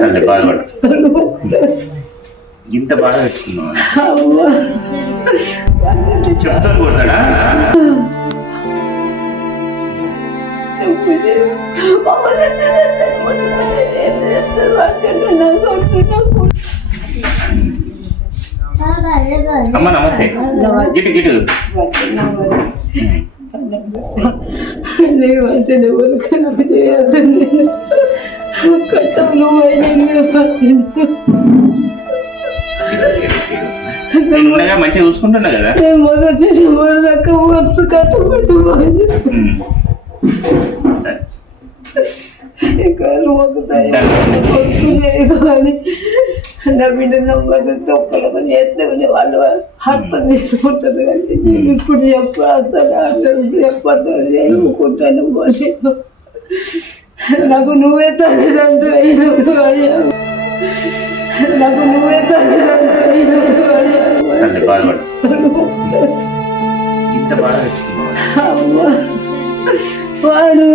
సరే బాధపడు. ఇంత బాధ పెట్టుకున్నావు చెప్తాను కొడతాడా? అమ్మ నమస్తే. గిటు గిటు ఉండగా మంచిగా చూసుకుంటున్నా కదా. నా బిడ్డ నంబర్ తొక్కలకు చేస్తే వాళ్ళు అర్థం చేసుకుంటారు కానీ ఇప్పుడు చెప్పద్దు అనుకుంటాను. నాకు నువ్వే తల్లిదండ్రులు అయినప్పుడు అయ్యావు, నాకు నువ్వే తల్లిదండ్రులు అయినప్పుడు అయ్యావు. వాడు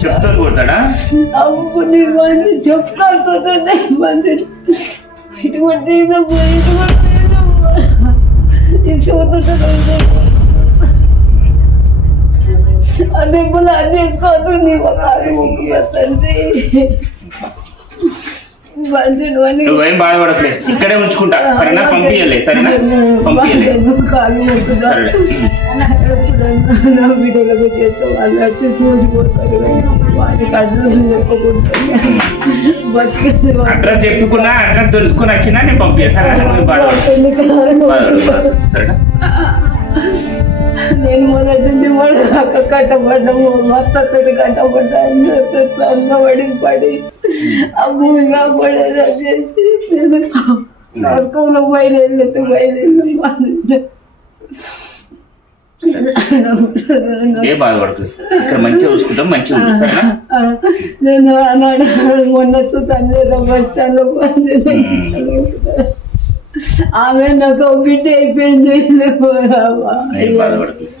చెప్తాను కొడతాడా? అప్పుడు వాడిని చెప్పుకుంటుంటే మందుడు ఇటువంటి అదే అదే కాదు నీ తండ్రి నువ్వేం బాధపడట్లేదు, ఇక్కడే ఉంచుకుంటా సరేనా? పంపించలే సరేనా? పంపించలే నా వీడియోలకు చేస్తే వాళ్ళు వచ్చి చూసిపోతారు. వాడికి అడ్రస్ చెప్పకుండా అడ్రస్ చెప్పుకున్నా అడ్రస్ తెలుసుకుని వచ్చినా నేను పంపించాను. నేను మొదటి నుంచి దాకా కట్టబడ్డాము, మొత్తం కట్టబడ్డా అన్నబడి పడి ఆ భూమిగా పడేది చేసి నేను నరకంలో బయలుదేరినట్టు బయలుదేరి బాధపడుతుంది. ఇక్కడ మంచిగా చూసుకుంటాం, మంచిగా నేను ఆనాడు మొన్న తండ్రి బస్ స్టాండ్ లో ఆమె నాకు బిడ్డ అయిపోయింది. బాధపడుతుంది.